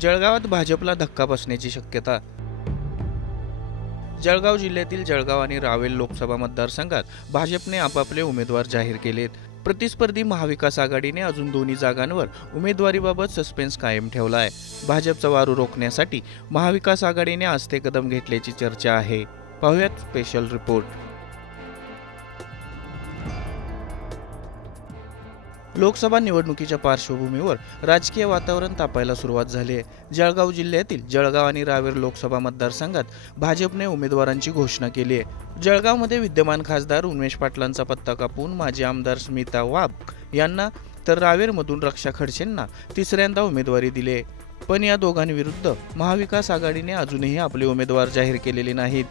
जळगावात भाजपला धक्का बसण्याची शक्यता। जळगाव जिल्ह्यातील जळगाव आणि रावेर लोकसभा मतदारसंघात भाजपने आपापले उमेदवार जाहीर केलेत। प्रतिस्पर्धी महाविकास आघाडीने अजून दोन्ही जागांवर उमेदवारीबाबत सस्पेन्स कायम ठेवला आहे। भाजपचा वारू रोखण्यासाठी महाविकास आघाडीने आज ते कदम घेतल्याची चर्चा आहे। पाहूयात स्पेशल रिपोर्ट। लोकसभा निवडणुकीच्या पार्श्वभूमीवर राजकीय वातावरण तापायला सुरुवात झाली आहे। जळगाव जिल्ह्यातील जळगाव आणि रावेर लोकसभा मतदारसंघात भाजपने उमेदवारांची घोषणा केली आहे। जळगावमध्ये विद्यमान खासदार उन्मेष पाटलांचा पत्ता कापून माजी आमदार स्मिता वाघ यांना तर रावेरमधून रक्षा खडसेंना तिसऱ्यांदा उमेदवारी दिली आहे। पण या दोघांविरुद्ध महाविकास आघाडीने अजूनही आपले उमेदवार जाहीर केलेले नाहीत।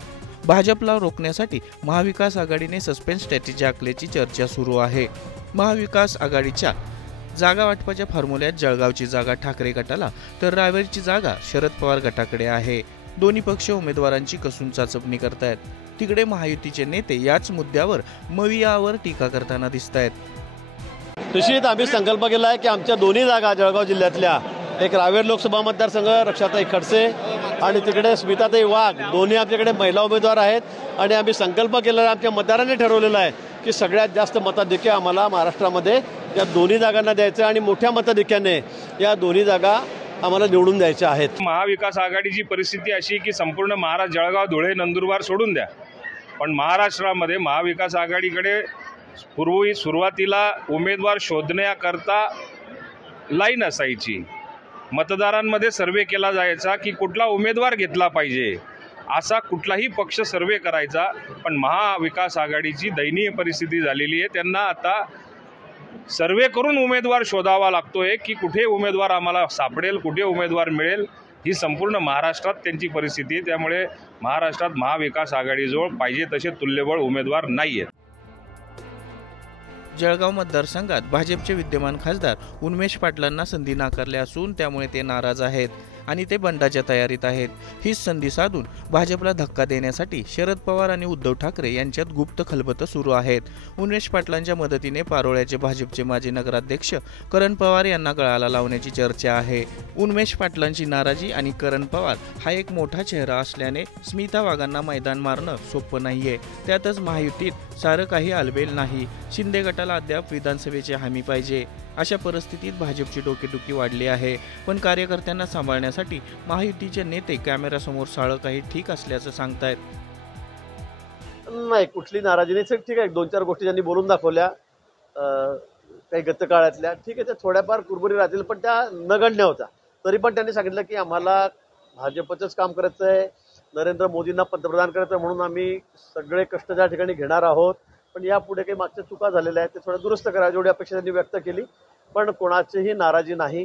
भाजपला रोखण्यासाठी महाविकास आघाडीने सस्पेन्स स्ट्रॅटेजी आखल्याची चर्चा सुरू आहे। महाविकास आघाडीच्या जागा वाटपाच्या फॉर्म्युल्यात जळगावची जागा ठाकरे गटाला तर रावेरची जागा शरद पवार गटाकडे आहे। दोन्ही पक्ष उमेदवारांची कसून चाचपणी करतायत। तिकडे महायुतीचे नेते याच मुद्द्यावर मवियावर टीका करताना दिसतायत। निश्चित आम्ही संकल्प केला आहे की आमच्या दोन्ही जागा जळगाव जिल्ह्यातल्या एक रावेर लोकसभा मतदारसंघ रक्षाताई खडसे आणि तिकडे स्मिताताई वाघ दोन्ही आमच्याकडे महिला उमेदवार आहेत आणि आम्ही संकल्प केलेला आमच्या मतदारांनी ठरवलेला आहे की सगळ्यात जास्त मताधिक्य आम्हाला महाराष्ट्रामध्ये या दोन्ही जागांना द्यायचं आणि मोठ्या मताधिक्याने या दोन्ही जागा आम्हाला निवडून द्यायच्या आहेत। महाविकास आघाडीची परिस्थिती अशी की संपूर्ण महाराष्ट्र जळगाव धुळे नंदुरबार सोडून द्या, पण महाराष्ट्रामध्ये महाविकास आघाडीकडे पूर्वी सुरुवातीला उमेदवार शोधण्याकरता लाईन असायची। मतदारांमध्ये सर्वे केला जायचा की कुठला उमेदवार घेतला पाहिजे असा कुठलाही पक्ष सर्वे करायचा, पण महाविकास आघाडीची दयनीय परिस्थिती झालेली आहे। त्यांना आता सर्वे करून उमेदवार शोधावा लागतोय की कुठे उमेदवार आम्हाला सापडेल, कुठे उमेदवार मिळेल। ही संपूर्ण महाराष्ट्रात त्यांची परिस्थिती आहे। त्यामुळे महाराष्ट्रात महाविकास आघाडीजवळ पाहिजे तसे तुल्यबळ उमेदवार नाही आहेत। जळगाव मतदारसंघात भाजपचे विद्यमान खासदार उन्मेष पाटलांना संधी नाकारली असून त्यामुळे ते नाराज आहेत आणि ते बंडाच्या तयारीत आहेत। हीच संधी साधून भाजपला धक्का देण्यासाठी शरद पवार आणि उद्धव ठाकरे यांच्यात गुप्त खलबतं सुरू आहेत। उन्मेष पाटलांच्या मदतीने पारोळ्याचे भाजपचे माजी नगराध्यक्ष करण पवार यांना गळाला लावण्याची चर्चा आहे। उन्मेष पाटलांची नाराजी आणि करण पवार हा एक मोठा चेहरा असल्याने स्मिता वाघांना मैदान मारणं सोपं नाहीये। त्यातच महायुतीत सारं काही आलबेल नाही। शिंदे गटाला अद्याप विधानसभेची हमी पाहिजे। अशा परिस्थितीत भाजपची डोकेदुखी वाढली आहे, पण कार्यकर्त्यांना सांभाळण्यासाठी महायुतीचे नेते कॅमेऱ्यासमोर साळं काही ठीक असल्याचं सांगतायत। नाही, कुठली नाराजी नाही। ठीक आहे, दोन चार गोष्टी ज्यांनी बोलून दाखवल्या काही गतकाळातल्या, ठीक आहे, त्या थोड्याफार कुरबुरी राहतील, पण त्या नगण्य होत्या। तरी पण त्यांनी सांगितलं की आम्हाला भाजपचंच काम करायचं आहे, नरेंद्र मोदींना पंतप्रधान करायचं आहे, म्हणून आम्ही सगळे कष्ट त्या ठिकाणी घेणार आहोत। पण यापुढे काही मागच्या चुका झालेल्या आहेत ते थोडं दुरुस्त करा, जेवढी अपेक्षा त्यांनी व्यक्त केली। पण कोणाचीही नाराजी नाही,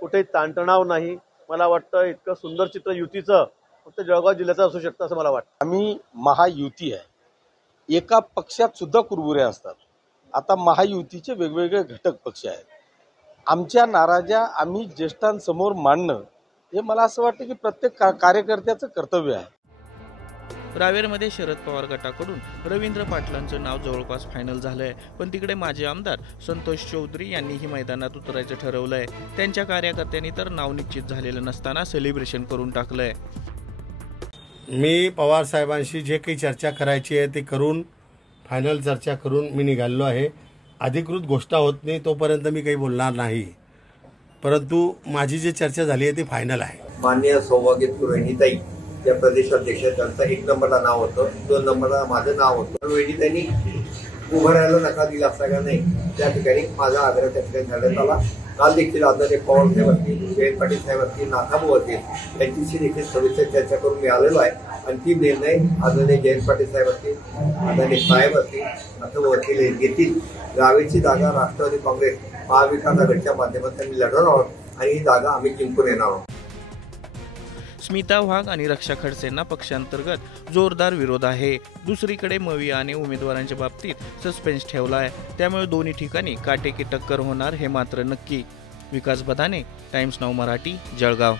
कुठेही ताणतणाव नाही। मला वाटतं इतकं सुंदर चित्र युतीचं फक्त जळगाव जिल्ह्याचं असू शकतं असं मला वाटतं। आम्ही महायुती आहे, एका पक्षात सुद्धा कुरबुऱ्या असतात। आता महायुतीचे वेगवेगळे घटक पक्ष आहेत। आमच्या नाराज्या आम्ही ज्येष्ठांसमोर मांडणं हे मला असं वाटतं की प्रत्येक कार्यकर्त्याचं कर्तव्य आहे। रावेरमध्ये शरद पवार गटाकडून रवींद्र पाटलांचं नाव जवळपास फायनल झालंय, पण तिकडे माजी आमदार संतोष चौधरी यांनीही मैदानात उतरायचं ठरवलंय। त्यांच्या कार्यकर्त्यांनी तर नाव निश्चित झालेलं नसताना सेलिब्रेशन करून टाकलंय। मी पवार साहेबांशी जे काही चर्चा करायची आहे ते करून फायनल चर्चा करून मी निघालो आहे। अधिकृत घोषणा होत नाही तोपर्यंत मी काही बोलणार नाही, परंतु माझी जी चर्चा झाली आहे ती फायनल आहे। माननीय सौभाग्यवती वहिनीताई या प्रदेशाध्यक्ष, त्यांचं 1 नंबरला नाव होतं, 2 नंबरला माझं नाव होतं। वहिनीताईंनी उभं राहायला नकार दिला असता का नाही, त्या ठिकाणी माझा आग्रह त्या ठिकाणी झाल्यात आला। काल देखील आदरणीय पवार साहेब असतील, जयंत पाटील साहेब असतील, नाथाभाऊ असतील, त्यांच्याशी देखील सविस्तर चर्चा करून मी आलेलो आहे। आणि ती निर्णय आदरणीय जयंत पाटील साहेब असतील, आदरणीय साहेब असतील, नाथाभाऊ असतील घेतील। रावेरची जागा राष्ट्रवादी काँग्रेस महाविकास आघाडीच्या माध्यमातून लढणार आहोत आणि ही जागा आम्ही जिंकून येणार आहोत। स्मिता वाघ आणि रक्षा खडसेंना पक्षांतर्गत जोरदार विरोध आहे। दुसरीकडे मवियाने उमेदवारांच्या बाबतीत सस्पेन्स ठेवला आहे, त्यामुळे दोन्ही ठिकाणी काटेकी टक्कर होणार हे मात्र नक्की। विकास बदाने, टाइम्स नाऊ मराठी, जळगाव।